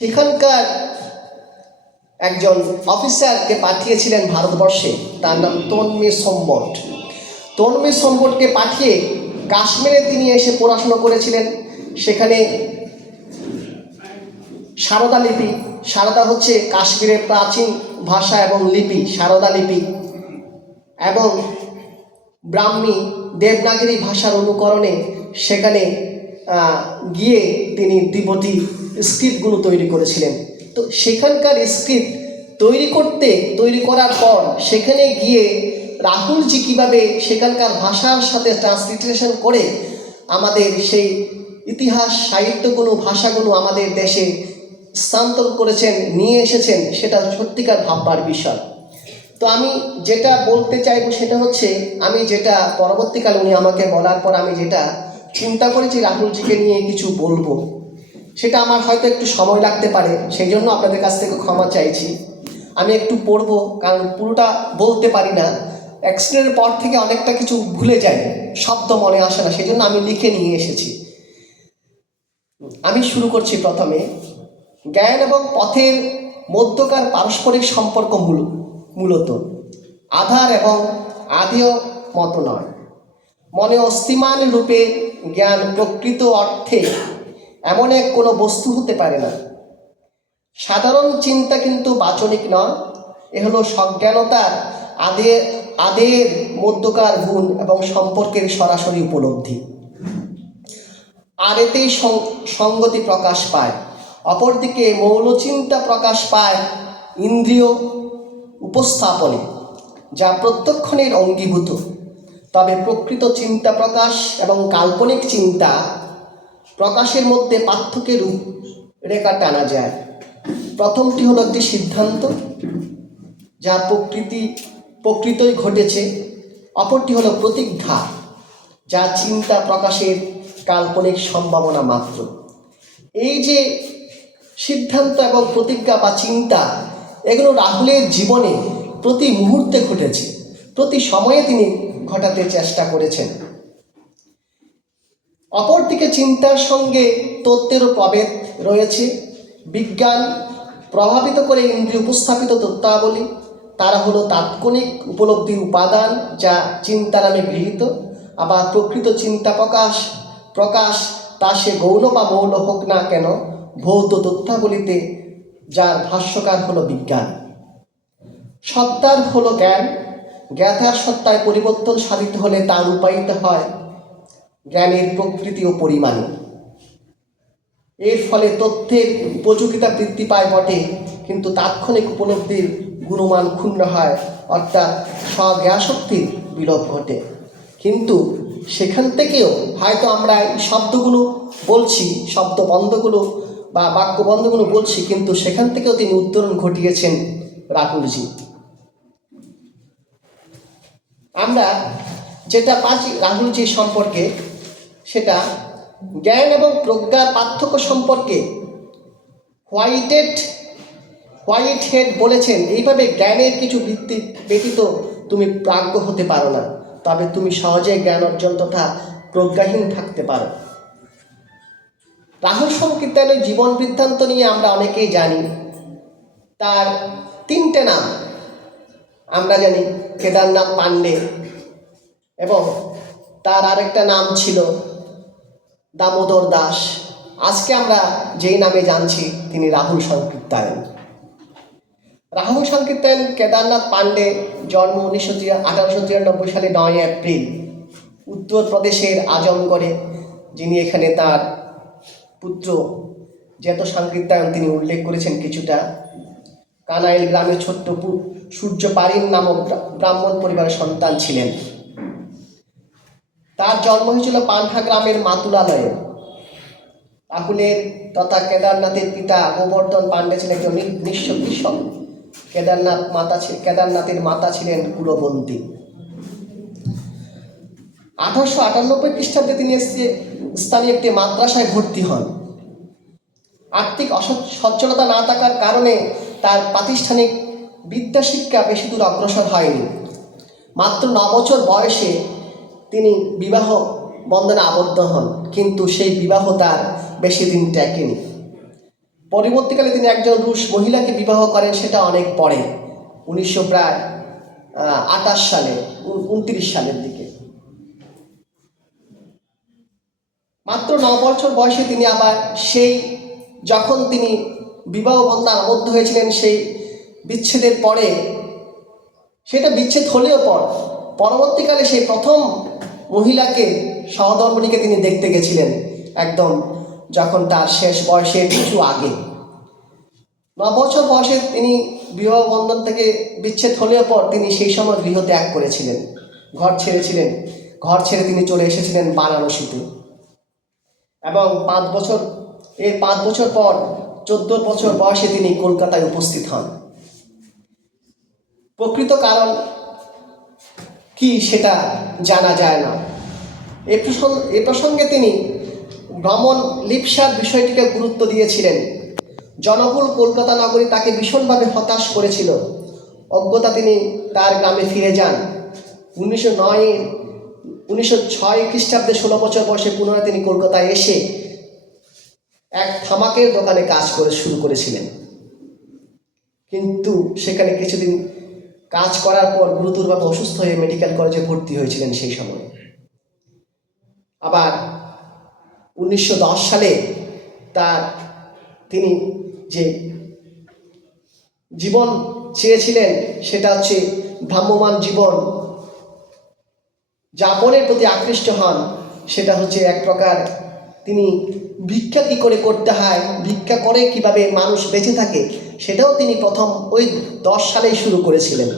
সেখানকার একজন অফিসারকে পাঠিয়েছিলেন ভারতবর্ষে, তার নাম তন্মী সম্বট। তন্মী সম্বটকে পাঠিয়ে কাশ্মীরে তিনি এসে পড়াশুনো করেছিলেন। সেখানে সারদা লিপি, সারদা হচ্ছে কাশ্মীরের প্রাচীন ভাষা এবং লিপি, সারদা লিপি এবং ব্রাহ্মী দেবনাগরী ভাষার অনুকরণে সেখানে গিয়ে তিনি তিব্বতী স্ক্রিপ্টগুলো তৈরি করেছিলেন। তো সেখানকার স্ক্রিপ্ট তৈরি করার পর সেখানে গিয়ে রাহুলজি কীভাবে সেখানকার ভাষার সাথে ট্রান্সলিটারেশন করে আমাদের সেই ইতিহাস সাহিত্যগুলো ভাষাগুলো আমাদের দেশে স্থানান্তর করেছেন, নিয়ে এসেছেন, সেটা সত্যিকার ভাববার বিষয়। তো আমি যেটা বলতে চাইবো সেটা হচ্ছে, আমি যেটা পরবর্তীকালে উনি আমাকে বলার পর আমি যেটা চিন্তা করেছি রাহুলজিকে নিয়ে কিছু বলবো, সেটা আমার হয়তো একটু সময় লাগতে পারে, সেই জন্য আপনাদের কাছ থেকে ক্ষমা চাইছি। আমি একটু পড়বো, কারণ পুরোটা বলতে পারি না। অ্যাক্সিডেন্টের পর থেকে অনেকটা কিছু ভুলে যাই, শব্দ মনে আসে না, সেই জন্য আমি লিখে নিয়ে এসেছি। আমি শুরু করছি প্রথমে। জ্ঞান এবং পথের মধ্যকার পারস্পরিক সম্পর্ক মূলত আধার এবং আদিও মতো নয়। মনে অস্থিমান রূপে জ্ঞান প্রকৃত অর্থে এমন এক কোনো বস্তু হতে পারে না। সাধারণ চিন্তা কিন্তু বাচনিক নয়, এ হলো সজ্ঞানতার আদের মধ্যকার গুণ এবং সম্পর্কের সরাসরি উপলব্ধি। আর এতেই সঙ্গতি প্রকাশ পায়। অপরদিকে মৌলচিন্তা প্রকাশ পায় ইন্দ্রিয় উপস্থাপনে, যা প্রত্যক্ষণের অঙ্গীভূত। তবে প্রকৃত চিন্তা প্রকাশ এবং কাল্পনিক চিন্তা প্রকাশের মধ্যে পার্থক্যের রেখা টানা যায়। প্রথমটি হলো একটি সিদ্ধান্ত, যা প্রকৃতই ঘটেছে। অপরটি হলো প্রতিজ্ঞা, যা চিন্তা প্রকাশের কাল্পনিক সম্ভাবনা মাত্র। এই যে সিদ্ধান্ত এবং প্রতিজ্ঞা বা চিন্তা, এগুলো রাহুলের জীবনে প্রতি মুহূর্তে ঘটেছে, প্রতি সময়ে তিনি ঘটাতে চেষ্টা করেছেন। অপরদিকে চিন্তার সঙ্গে তত্ত্বেরও প্রভেদ রয়েছে। বিজ্ঞান প্রভাবিত করে ইন্দ্রিয় উপস্থাপিত তত্ত্বাবলী, তারা হলো তাৎক্ষণিক উপলব্ধির উপাদান, যা চিন্তা নামে গৃহীত। আবার প্রকৃত চিন্তা প্রকাশ তা সে গৌণ বা মৌল হোক না কেন, ভৌত তথ্যাবলীতে, যার ভাষ্যকার হলো বিজ্ঞান। সত্তার হলো জ্ঞান। জ্ঞাতার সত্তায় পরিবর্তন সাধিত হলে তা রূপায়িত হয় জ্ঞানের প্রকৃতি ও পরিমাণে। এর ফলে তথ্যের উপযোগিতা বৃদ্ধি পায় বটে, কিন্তু তাৎক্ষণিক উপলব্ধির গুণমান ক্ষুণ্ণ হয়, অর্থাৎ স্বজ্ঞাশক্তির বিলোপ ঘটে। কিন্তু সেখান থেকেও হয়তো আমরা এই শব্দগুলো বলছি, শব্দবন্ধগুলো বা বাক্যবন্ধগুলো বলছি, কিন্তু সেখান থেকেও তিনি উত্তরণ ঘটিয়েছেন রাহুলজি। আমরা যেটা পাচ্ছি রাহুলজি সম্পর্কে, সেটা জ্ঞান এবং প্রজ্ঞার পার্থক্য সম্পর্কে হোয়াইট হেড বলেছেন এইভাবে, জ্ঞানের কিছু ভিত্তি ব্যতীত তুমি প্রাজ্ঞ হতে পারো না, তবে তুমি সহজে জ্ঞান অর্জন তথা প্রজ্ঞাহীন থাকতে পারো। রাহুল সংকীর্তনের জীবন বৃত্তান্ত নিয়ে আমরা অনেকেই জানি। তার তিনটে নাম আমরা জানি, কেদারনাথ পাণ্ডে, এবং তার আরেকটা নাম ছিল দামোদর দাস। আজকে আমরা যেই নামে জানছি তিনি রাহুল সংকীর্তন। রাহুল সংকীর্তন কেদারনাথ পাণ্ডে জন্ম 1893 সালে 9 এপ্রিল উত্তরপ্রদেশের আজমগড়ে। যিনি এখানে তার পুত্র যেত সংকীর্তন তিনি উল্লেখ করেছেন কিছুটা। কানাইল গ্রামের ছোট্ট সূর্য পারিন নামক ব্রাহ্মণ পরিবারের সন্তান ছিলেন। তার জন্ম হয়েছিল পানহা গ্রামের মাতুলালয়ে। রাহুলের তথা কেদারনাথের পিতা গোবর্ধন পাণ্ডে ছিলেন একজন নিঃস্ব কৃষক। কেদারনাথের মাতা ছিলেন কুলবন্তী। 1898 খ্রিস্টাব্দে তিনি স্থানীয় একটি মাদ্রাসায় ভর্তি হন। আর্থিক সচ্ছলতা না থাকার কারণে তার প্রাতিষ্ঠানিক বিদ্যাশিক্ষা বেশি দূর অগ্রসর হয়নি। মাত্র 9 বছর বয়সে তিনি বিবাহ বন্ধনে আবদ্ধ হন, কিন্তু সেই বিবাহ তার বেশি দিন টেকেনি। পরবর্তীকালে তিনি একজন রুশ মহিলাকে বিবাহ করেন, সেটা অনেক পরে, 1928 সালে, 29 সালের দিকে। মাত্র 9 বছর বয়সে তিনি আবার সেই, যখন তিনি বিবাহ বন্ধনে আবদ্ধ হয়েছিলেন, সেই বিচ্ছেদের পরে, সেটা বিচ্ছেদ হলেও পরবর্তীকালে সেই প্রথম মহিলাকে, সহধর্মিণীকে তিনি দেখতে গেছিলেন, একদম যখন তার শেষ বয়সের কিছু আগে। 9 বছর বয়সে তিনি বিবাহ বন্ধন থেকে বিচ্ছেদ হলেও তিনি সেই সময় গৃহ ত্যাগ করেছিলেন, ঘর ছেড়েছিলেন। ঘর ছেড়ে তিনি চলে এসেছিলেন বারাণসীতে, এবং 5 বছর পর 14 বছর বয়সে তিনি কলকাতায় উপস্থিত হন। প্রকৃত কারণ কি সেটা জানা যায় না। এ প্রসঙ্গে তিনি ভ্রমণ লিপ্সার বিষয়টিকে গুরুত্ব দিয়েছিলেন। জনবহুল কলকাতা নগরী তাকে ভীষণভাবে হতাশ করেছিল। অজ্ঞতা তিনি তার গ্রামে ফিরে যান। 1906 খ্রিস্টাব্দে 16 বছর বয়সে পুনরায় তিনি কলকাতায় এসে এক তামাকের দোকানে কাজ শুরু করেছিলেন, কিন্তু সেখানে কিছুদিন কাজ করার পর গুরুতরভাবে অসুস্থ হয়ে মেডিকেল কলেজে ভর্তি হয়েছিলেন সেই সময়। আবার 1910 সালে তিনি যে জীবন চেয়েছিলেন, সেটা হচ্ছে ভ্রাম্যমান জীবন যাপনের প্রতি আকৃষ্ট হন। সেটা হচ্ছে এক প্রকার, তিনি ভিক্ষা কী করে করতে হয়, ভিক্ষা করে কিভাবে মানুষ বেঁচে থাকে, সেটাও তিনি প্রথম ওই 10 সালেই শুরু করেছিলেন।